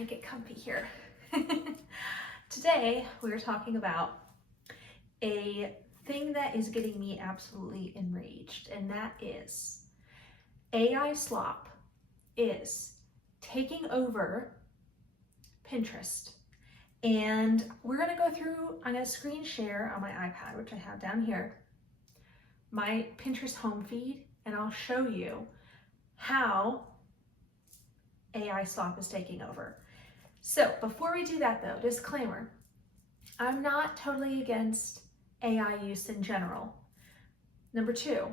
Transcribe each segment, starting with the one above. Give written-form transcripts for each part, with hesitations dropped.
try to get comfy here. Today, we're talking about a thing that is getting me absolutely enraged, and that is AI slop is taking over Pinterest. And we're gonna go through, I'm gonna screen share on my iPad, which I have down here, my Pinterest home feed, and I'll show you how AI slop is taking over. So before we do that though, disclaimer, I'm not totally against AI use in general. Number two,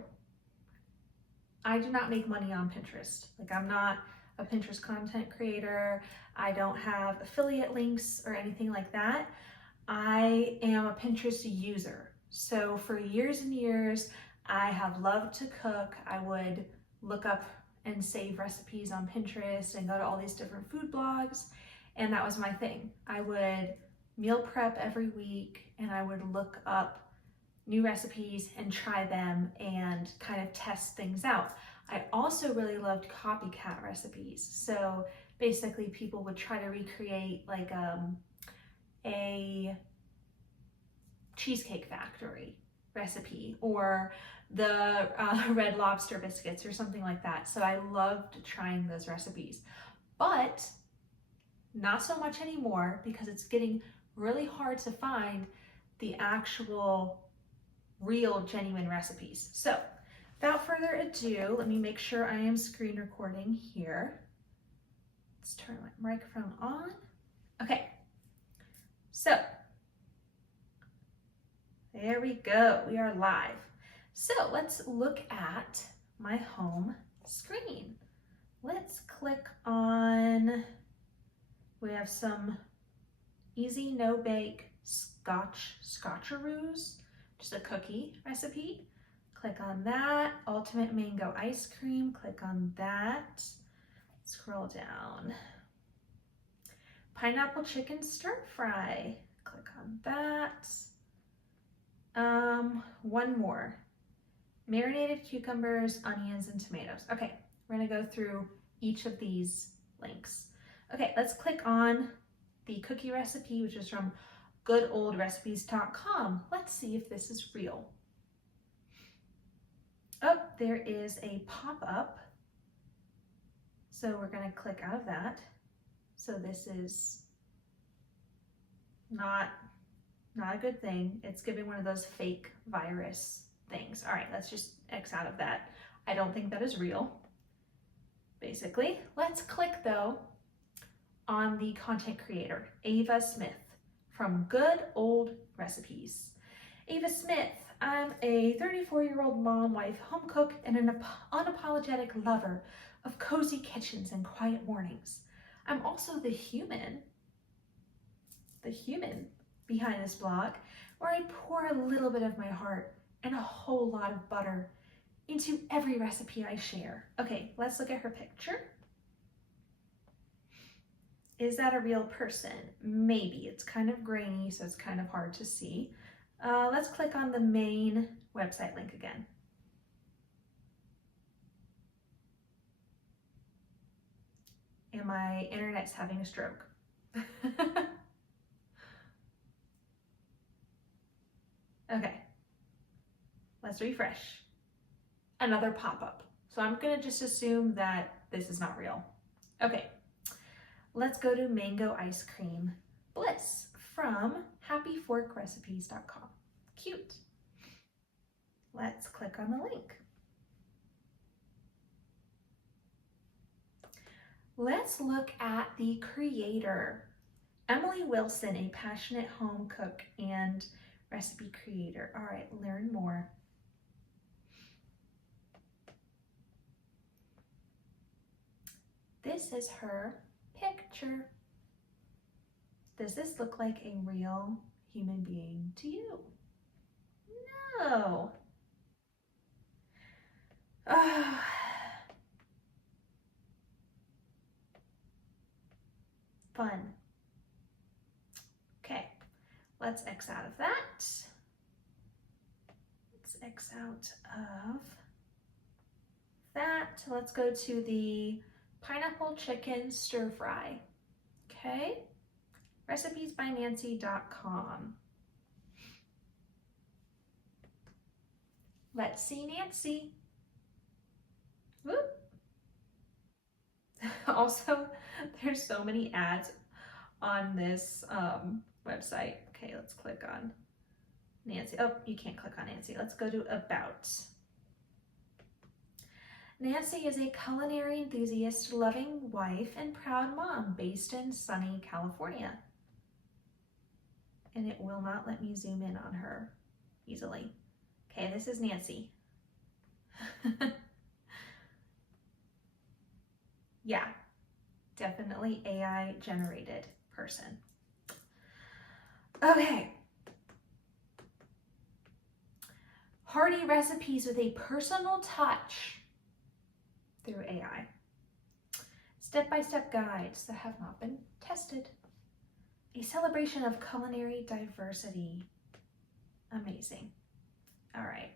I do not make money on Pinterest. Like, I'm not a Pinterest content creator. I don't have affiliate links or anything like that. I am a Pinterest user. So for years and years, I have loved to cook. I would look up and save recipes on Pinterest and go to all these different food blogs. And that was my thing. I would meal prep every week and I would look up new recipes and try them and kind of test things out. I also really loved copycat recipes. So basically people would try to recreate like a Cheesecake Factory recipe or the Red Lobster biscuits or something like that. So I loved trying those recipes, but not so much anymore because it's getting really hard to find the actual real genuine recipes. So without further ado, let me make sure I am screen recording here. Let's turn my microphone on. Okay, so there we go, we are live. So let's look at my home screen. Let's click on, we have some easy no-bake scotcheroos, just a cookie recipe. Click on that. Ultimate mango ice cream, click on that. Scroll down. Pineapple chicken stir fry, click on that. One more. Marinated cucumbers, onions, and tomatoes. Okay, we're gonna go through each of these links. Okay, let's click on the cookie recipe, which is from goodoldrecipes.com. Let's see if this is real. Oh, there is a pop-up. So we're gonna click out of that. So this is not a good thing. It's giving one of those fake virus things. All right, let's just X out of that. I don't think that is real, basically. Let's click though on the content creator, Ava Smith from Good Old Recipes. Ava Smith, I'm a 34-year-old mom, wife, home cook, and an unapologetic lover of cozy kitchens and quiet mornings. I'm also the human behind this blog, where I pour a little bit of my heart and a whole lot of butter into every recipe I share. Okay, let's look at her picture. Is that a real person? Maybe. It's kind of grainy, so it's kind of hard to see. Let's click on the main website link again. And my internet's having a stroke. Okay, let's refresh. Another pop-up. So I'm gonna just assume that this is not real. Okay, let's go to Mango Ice Cream Bliss from happyforkrecipes.com. Cute. Let's click on the link. Let's look at the creator, Emily Wilson, a passionate home cook and recipe creator. All right, learn more. This is her picture. Does this look like a real human being to you? No. Oh. Fun. Okay, let's X out of that. Let's X out of that. Let's go to the pineapple chicken stir fry. Okay, recipesbynancy.com. Let's see Nancy. Whoop. Also, there's so many ads on this website. Okay, let's click on Nancy. Oh, you can't click on Nancy. Let's go to About. Nancy is a culinary enthusiast, loving wife, and proud mom based in sunny California. And it will not let me zoom in on her easily. Okay, this is Nancy. Yeah, definitely AI generated person. Okay. Hearty recipes with a personal touch through AI. Step-by-step guides that have not been tested. A celebration of culinary diversity. Amazing. All right,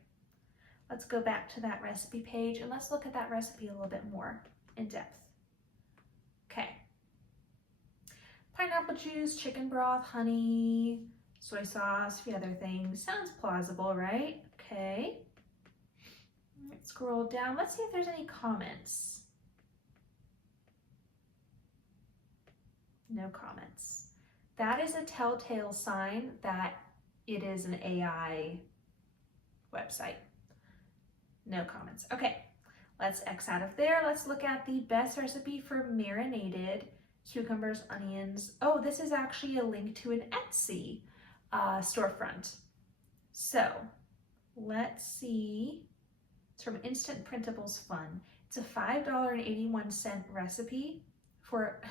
let's go back to that recipe page and let's look at that recipe a little bit more in depth. Okay. Pineapple juice, chicken broth, honey, soy sauce, a few other things. Sounds plausible, right? Okay. Let's scroll down. Let's see if there's any comments. No comments. That is a telltale sign that it is an AI website. No comments. Okay, let's X out of there. Let's look at the best recipe for marinated cucumbers, onions. Oh, this is actually a link to an Etsy storefront. So let's see. It's from Instant Printables Fun. It's a $5.81 recipe for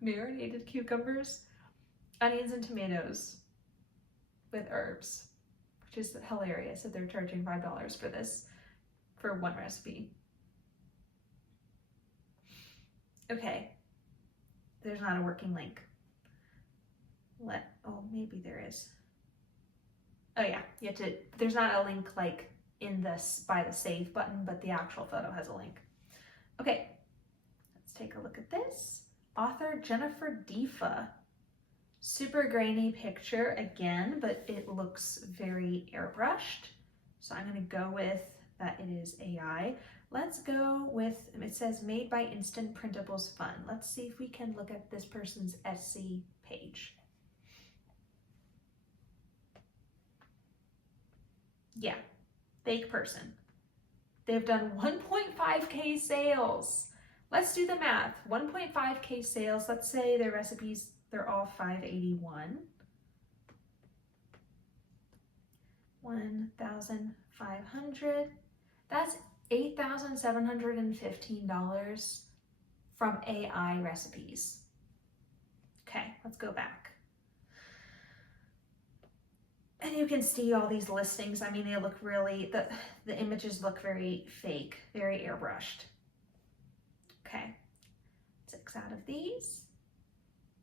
marinated cucumbers, onions, and tomatoes with herbs, which is hilarious that they're charging $5 for this for one recipe. Okay, there's not a working link. Oh, maybe there is. Oh yeah, you have to, there's not a link like in this by the save button, but the actual photo has a link. Okay, let's take a look at this. Author Jennifer Defa. Super grainy picture again, but it looks very airbrushed. So I'm gonna go with that it is AI. Let's go with, it says made by Instant Printables Fun. Let's see if we can look at this person's Etsy page. Yeah, fake person. They've done 1.5K sales. Let's do the math. 1.5K sales, let's say their recipes, they're all $5.81. 1,500. That's $8,715 from AI recipes. Okay, let's go back. And you can see all these listings. I mean, they look really, the images look very fake, very airbrushed. Okay, 6 out of these.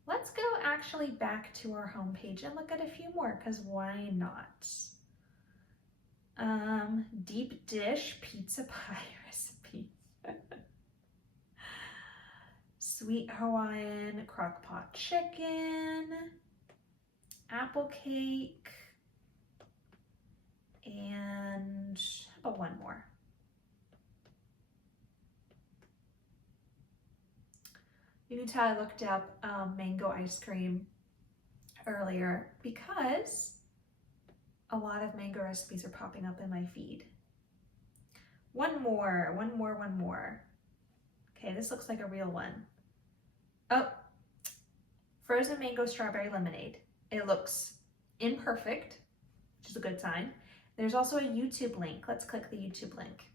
Let's go actually back to our homepage and look at a few more, because why not? Deep dish pizza pie recipe. Sweet Hawaiian crock pot chicken, apple cake, and how about one more? You can tell I looked up mango ice cream earlier because a lot of mango recipes are popping up in my feed. One more. Okay, this looks like a real one. Oh, frozen mango strawberry lemonade. It looks imperfect, which is a good sign. There's also a YouTube link. Let's click the YouTube link.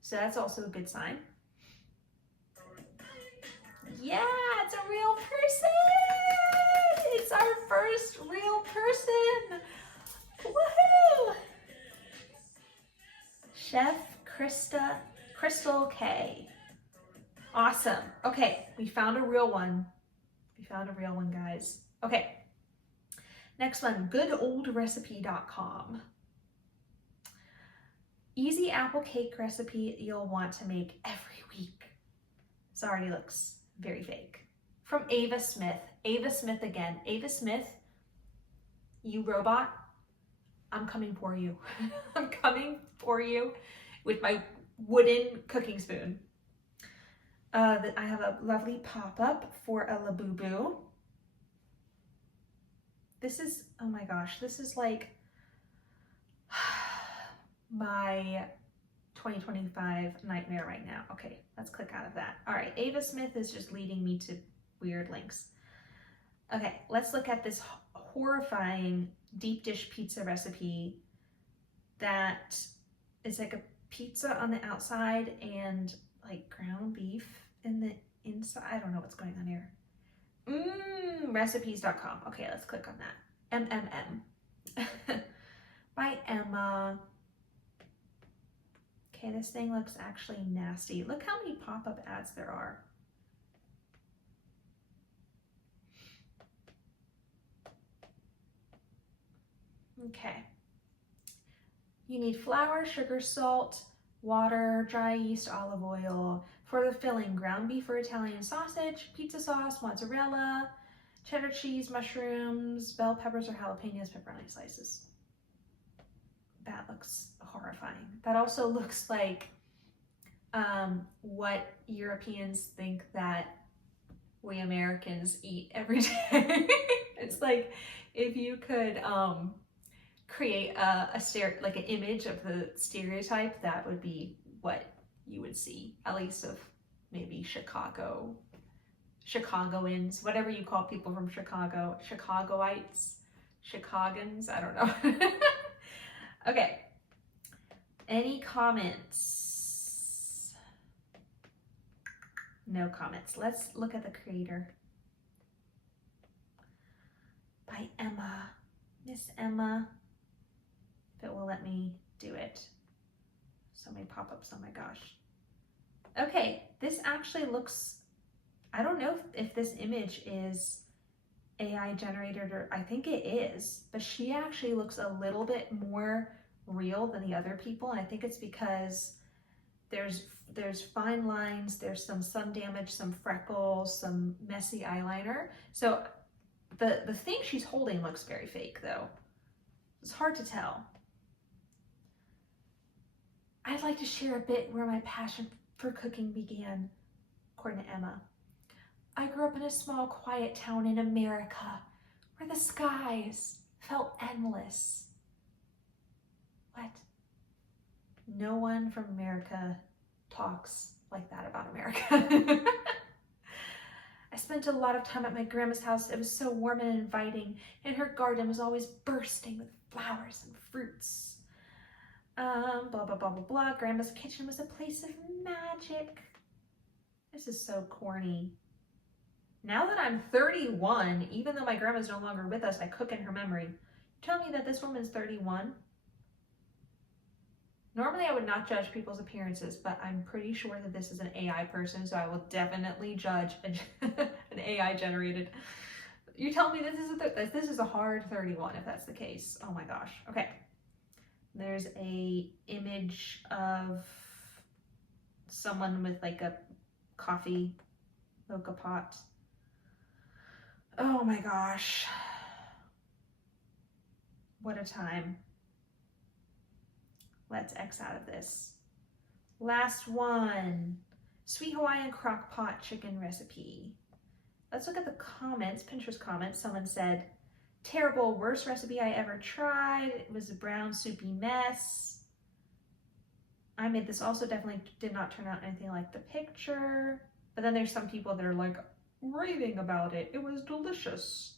So that's also a good sign. Yeah, it's a real person! It's our first real person! Woohoo! Chef Crystal K. Awesome. Okay, we found a real one. Guys. Okay. Next one, goodoldrecipe.com. Easy apple cake recipe you'll want to make every week. This already looks very fake. from Ava Smith. Ava Smith again. Ava Smith, you robot, I'm coming for you. I'm coming for you with my wooden cooking spoon. I have a lovely pop-up for a labubu. This is, oh my gosh, this is like my 2025 nightmare right now. Okay, let's click out of that. All right, Ava Smith is just leading me to weird links. Okay, let's look at this horrifying deep dish pizza recipe that is like a pizza on the outside and like ground beef in the inside. I don't know what's going on here. Recipes.com. Okay, let's click on that. By Emma. Okay, this thing looks actually nasty. Look how many pop-up ads there are. Okay. You need flour, sugar, salt, water, dry yeast, olive oil. For the filling, ground beef or Italian sausage, pizza sauce, mozzarella, cheddar cheese, mushrooms, bell peppers or jalapenos, pepperoni slices. That looks horrifying. That also looks like what Europeans think that we Americans eat every day. It's like if you could create like an image of the stereotype, that would be what you would see, at least of maybe Chicagoans, whatever you call people from Chicago, Chicagoites, Chicagans, I don't know. Okay, any comments? No comments. Let's look at the creator. By Emma, Miss Emma. If it will let me do it. So many pop-ups, oh my gosh. Okay, this actually looks, I don't know if this image is AI generated, or I think it is, but she actually looks a little bit more real than the other people, and I think it's because there's fine lines, there's some sun damage, some freckles, some messy eyeliner. So the thing she's holding looks very fake though. It's hard to tell. I'd like to share a bit where my passion for cooking began, according to Emma. I grew up in a small, quiet town in America where the skies felt endless. What? No one from America talks like that about America. I spent a lot of time at my grandma's house. It was so warm and inviting, and her garden was always bursting with flowers and fruits. Blah, blah, blah, blah, blah. Grandma's kitchen was a place of magic. This is so corny. Now that I'm 31, even though my grandma's no longer with us, I cook in her memory. Tell me that this woman's 31. Normally I would not judge people's appearances, but I'm pretty sure that this is an AI person, so I will definitely judge an AI generated. You tell me this is a hard 31 if that's the case. Oh my gosh. Okay. There's a image of someone with like a coffee mocha pot. Oh my gosh. What a time. Let's X out of this. Last one. Sweet Hawaiian crock pot chicken recipe. Let's look at the comments, Pinterest comments. Someone said, terrible, worst recipe I ever tried. It was a brown soupy mess. I made this also, definitely did not turn out anything like the picture. But then there's some people that are like raving about it. It was delicious.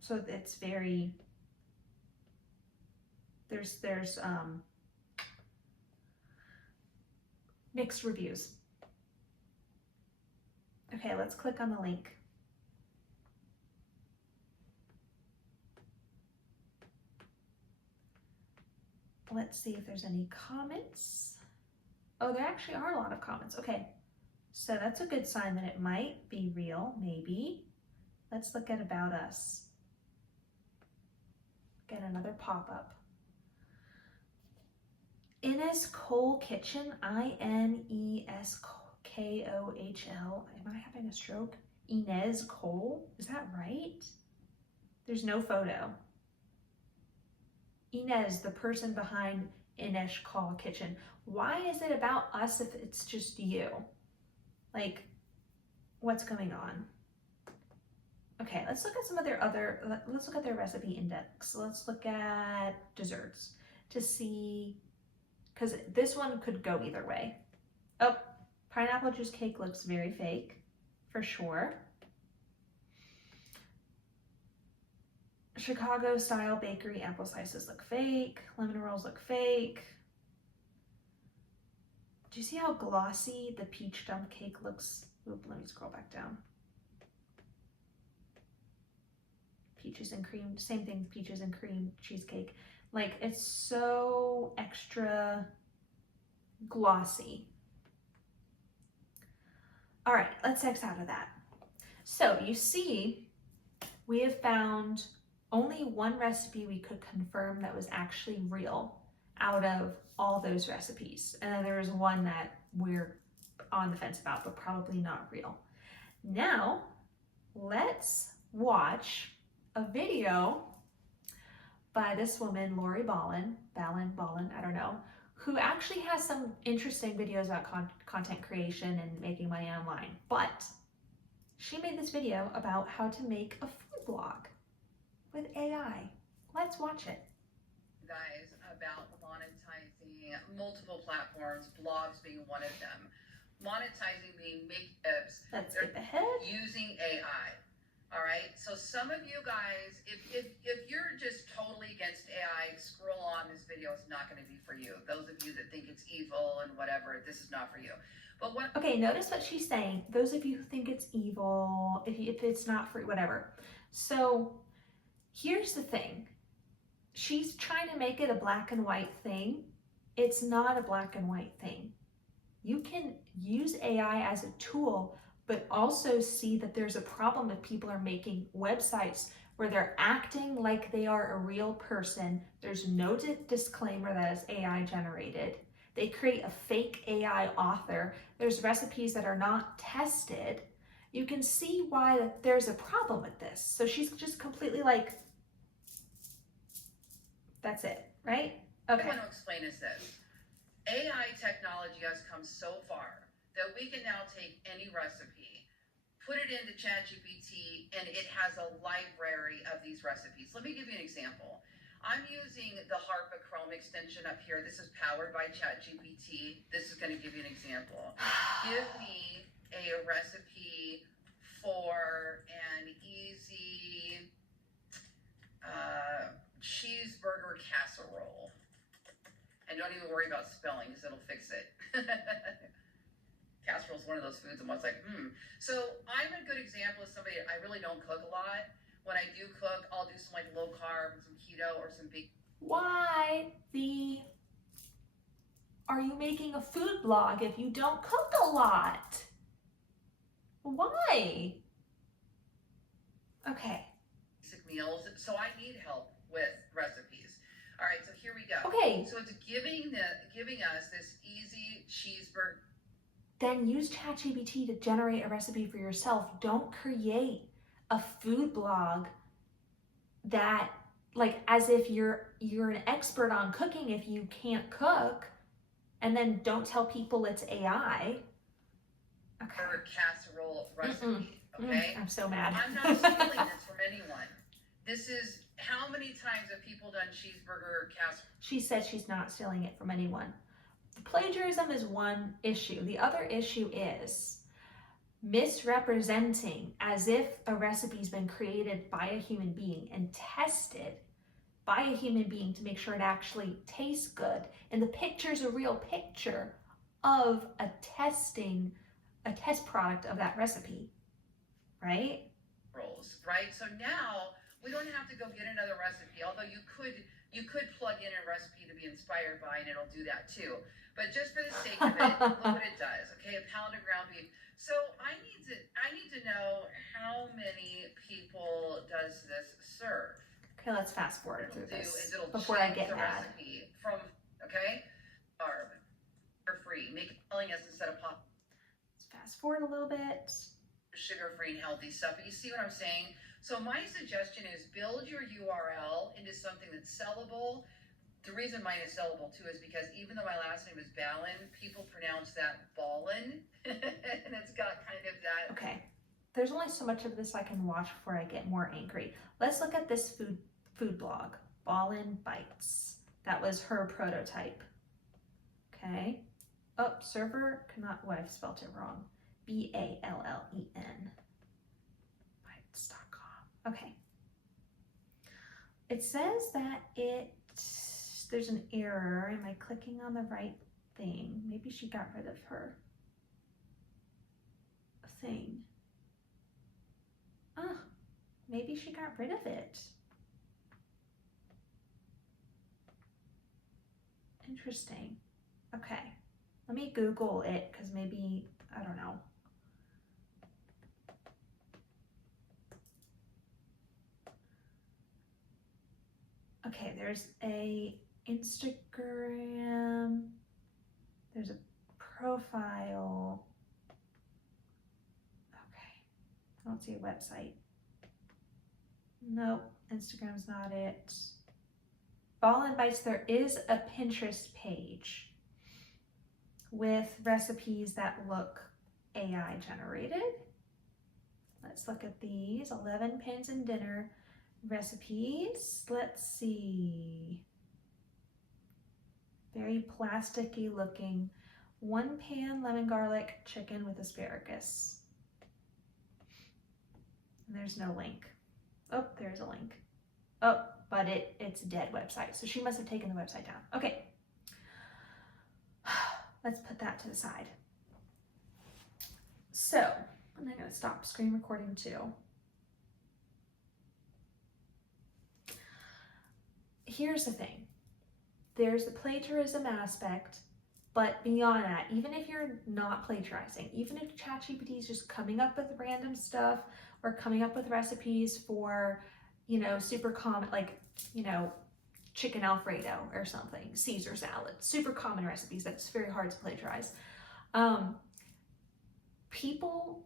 So it's very, there's mixed reviews. Okay, let's click on the link. Let's see if there's any comments. Oh, there actually are a lot of comments. Okay, so that's a good sign that it might be real, maybe. Let's look at About Us. Get another pop-up. Ines Cole Kitchen, INESK Kohl. Am I having a stroke? Inez Cole, is that right? There's no photo. Inez, the person behind Inesh Call Kitchen. Why is it about us if it's just you? Like, what's going on? Okay, let's look at some of let's look at their recipe index. Let's look at desserts to see, because this one could go either way. Oh, pineapple juice cake looks very fake, for sure. Chicago style bakery apple slices look fake. Lemon rolls look fake. Do you see how glossy the peach dump cake looks? Oop, let me scroll back down. Peaches and cream, same thing, peaches and cream cheesecake. Like, it's so extra glossy. All right, let's X out of that. So you see, we have found only one recipe we could confirm that was actually real out of all those recipes. And then there was one that we're on the fence about, but probably not real. Now, let's watch a video by this woman, Lori Ballin, I don't know, who actually has some interesting videos about content creation and making money online. But she made this video about how to make a food blog with AI. Let's watch it. Guys, about monetizing multiple platforms, blogs being one of them. Monetizing being make tips. Let's skip ahead. Using AI. All right. So some of you guys, if you're just totally against AI, scroll on. This video is not going to be for you. Those of you that think it's evil and whatever, this is not for you. But what? Okay, notice what she's saying. Those of you who think it's evil, if it's not for whatever. So here's the thing. She's trying to make it a black and white thing. It's not a black and white thing. You can use AI as a tool, but also see that there's a problem if people are making websites where they're acting like they are a real person. There's no disclaimer that it's AI generated. They create a fake AI author. There's recipes that are not tested. You can see why there's a problem with this. So she's just completely like, that's it, right? Okay. What I want to explain is this. AI technology has come so far that we can now take any recipe, put it into ChatGPT, and it has a library of these recipes. Let me give you an example. I'm using the Harpa Chrome extension up here. This is powered by ChatGPT. This is going to give you an example. Give me a recipe for an easy cheeseburger casserole. And don't even worry about spelling because it'll fix it. Casserole is one of those foods and one's like, So I'm a good example of somebody, I really don't cook a lot. When I do cook, I'll do some like low carb, some keto, or some big. Why are you making a food blog if you don't cook a lot? Why? Okay. Basic meals. So I need help with recipes. All right, so here we go. Okay. So it's giving us this easy cheeseburger. Then use ChatGPT to generate a recipe for yourself. Don't create a food blog that, like, as if you're an expert on cooking if you can't cook, and then don't tell people it's AI. Okay. Casserole recipe. Okay. I'm so mad. I'm not stealing this from anyone. This is how many times have people done cheeseburger casserole? She said she's not stealing it from anyone. Plagiarism is one issue. The other issue is misrepresenting as if a recipe's been created by a human being and tested by a human being to make sure it actually tastes good. And the picture's a real picture of a test product of that recipe, right? Right? So now we don't have to go get another recipe, although you could plug in a recipe to be inspired by, and it'll do that too. But just for the sake of it, look what it does. Okay, a pound of ground beef. So I need to know how many people does this serve. Okay, let's fast forward through this it'll before I get the mad. Recipe from carb or free. Make it telling us instead of pop. Let's fast forward a little bit. Sugar-free and healthy stuff. But you see what I'm saying? So my suggestion is build your URL into something that's sellable. The reason mine is sellable too is because even though my last name is Ballin, people pronounce that Ballin, and it's got kind of that. Okay, there's only so much of this I can watch before I get more angry. Let's look at this food blog, Ballin Bites. That was her prototype. Okay. Oh, server cannot. Oh, I've spelled it wrong. Ballen. Bites.com. Okay. It says that there's an error. Am I clicking on the right thing? Maybe she got rid of her thing. Ah, maybe she got rid of it. Interesting. Okay, let me Google it because maybe, I don't know. Okay, there's a Instagram, there's a profile. Okay, I don't see a website. Nope, Instagram's not it. Ballin Bites, there is a Pinterest page with recipes that look AI generated. Let's look at these, 11 pins and dinner recipes. Let's see. Very plasticky looking. 1 pan lemon garlic chicken with asparagus. And there's no link. Oh, there's a link. Oh, but it's a dead website. So she must have taken the website down. Okay. Let's put that to the side. So, and I'm going to stop screen recording too. Here's the thing. There's the plagiarism aspect, but beyond that, even if you're not plagiarizing, even if ChatGPT is just coming up with random stuff or coming up with recipes for, you know, super common, like, you know, chicken Alfredo or something, Caesar salad, super common recipes that's very hard to plagiarize. People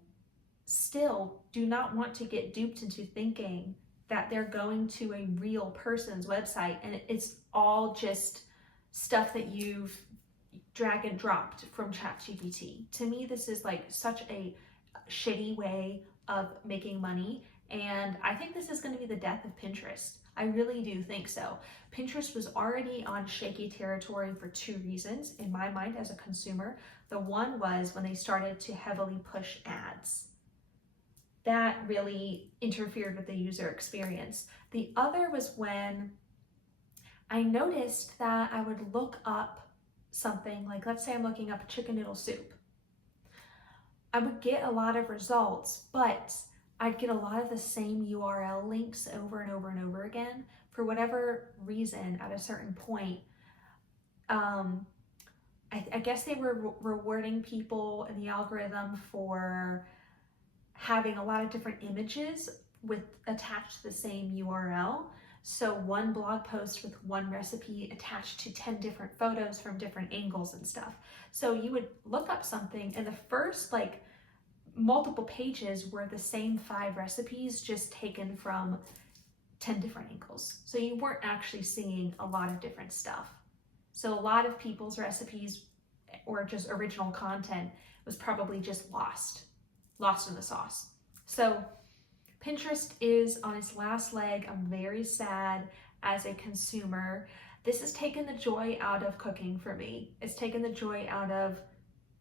still do not want to get duped into thinking that they're going to a real person's website and it's all just stuff that you've drag and dropped from ChatGPT. To me, this is like such a shitty way of making money, and I think this is going to be the death of Pinterest. I really do think so. Pinterest was already on shaky territory for 2 reasons in my mind as a consumer. The one was when they started to heavily push ads. That really interfered with the user experience. The other was when I noticed that I would look up something, like let's say I'm looking up chicken noodle soup. I would get a lot of results, but I'd get a lot of the same URL links over and over and over again. For whatever reason, at a certain point, I guess they were rewarding people in the algorithm for having a lot of different images with attached to the same URL. So one blog post with one recipe attached to 10 different photos from different angles and stuff. So you would look up something and the first like multiple pages were the same 5 recipes just taken from 10 different angles. So you weren't actually seeing a lot of different stuff. So a lot of people's recipes or just original content was probably just lost in the sauce. So Pinterest is on its last leg. I'm very sad as a consumer. This has taken the joy out of cooking for me. It's taken the joy out of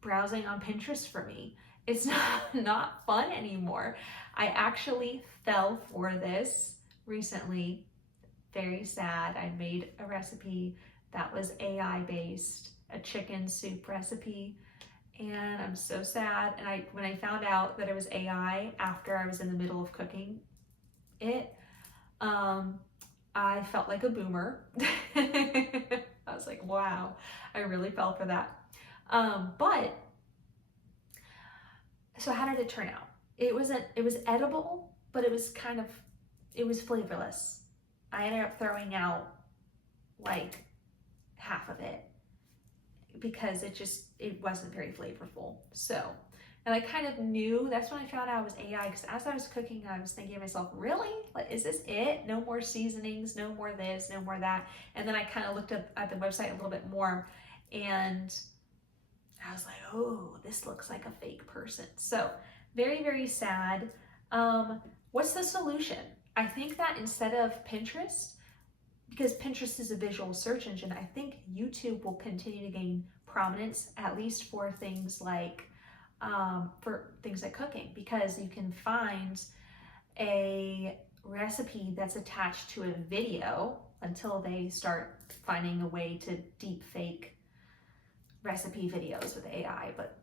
browsing on Pinterest for me. It's not fun anymore. I actually fell for this recently. Very sad. I made a recipe that was AI based, a chicken soup recipe. And I'm so sad. And when I found out that it was AI after I was in the middle of cooking it, I felt like a boomer. I was like, wow, I really fell for that. But so how did it turn out? It was edible, but it was flavorless. I ended up throwing out like half of it because it wasn't very flavorful. So And I kind of knew, that's when I found out it was AI, because as I was cooking, I was thinking to myself, really? Like, is this it? No more seasonings, no more this, no more that. And then I kind of looked up at the website a little bit more, and I was like, oh, this looks like a fake person. So very, very sad. What's the solution? I think that instead of Pinterest, because Pinterest is a visual search engine, I think YouTube will continue to gain prominence, at least for things like cooking, because you can find a recipe that's attached to a video until they start finding a way to deep fake recipe videos with AI, but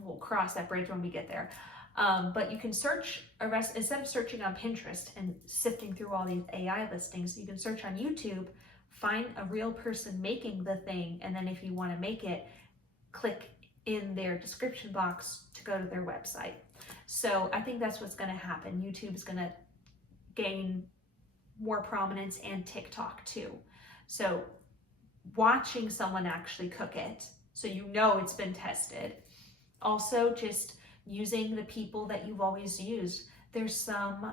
we'll cross that bridge when we get there. But you can search instead of searching on Pinterest and sifting through all these AI listings, you can search on YouTube, find a real person making the thing, and then if you want to make it, click in their description box to go to their website. So I think that's what's going to happen. YouTube is going to gain more prominence, and TikTok too. So watching someone actually cook it, so you know it's been tested. Also, just using the people that you've always used. There's some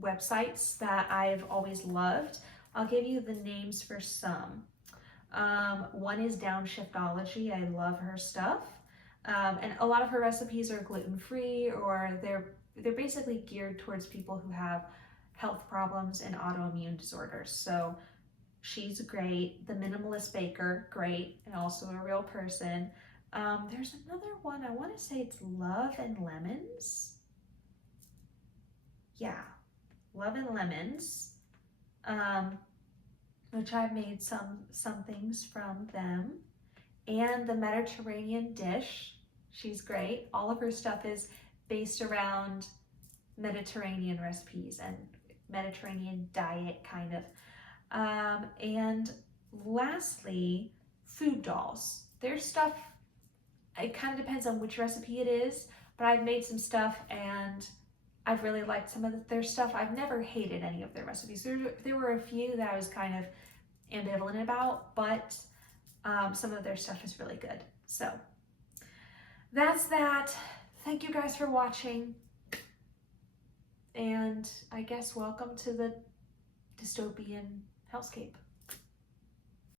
websites that I've always loved. I'll give you the names for some. One is Downshiftology. I love her stuff. And a lot of her recipes are gluten-free, or they're basically geared towards people who have health problems and autoimmune disorders. So she's great. The Minimalist Baker, great, and also a real person. There's another one, I want to say it's Love and Lemons. Yeah, Love and Lemons, which I've made some things from them. And the Mediterranean Dish, she's great. All of her stuff is based around Mediterranean recipes and Mediterranean diet kind of. And lastly, Food Dolls. Their stuff, it kind of depends on which recipe it is, but I've made some stuff and I've really liked some of their stuff. I've never hated any of their recipes. There were a few that I was kind of ambivalent about, but some of their stuff is really good. So that's that. Thank you guys for watching. And I guess welcome to the dystopian hellscape.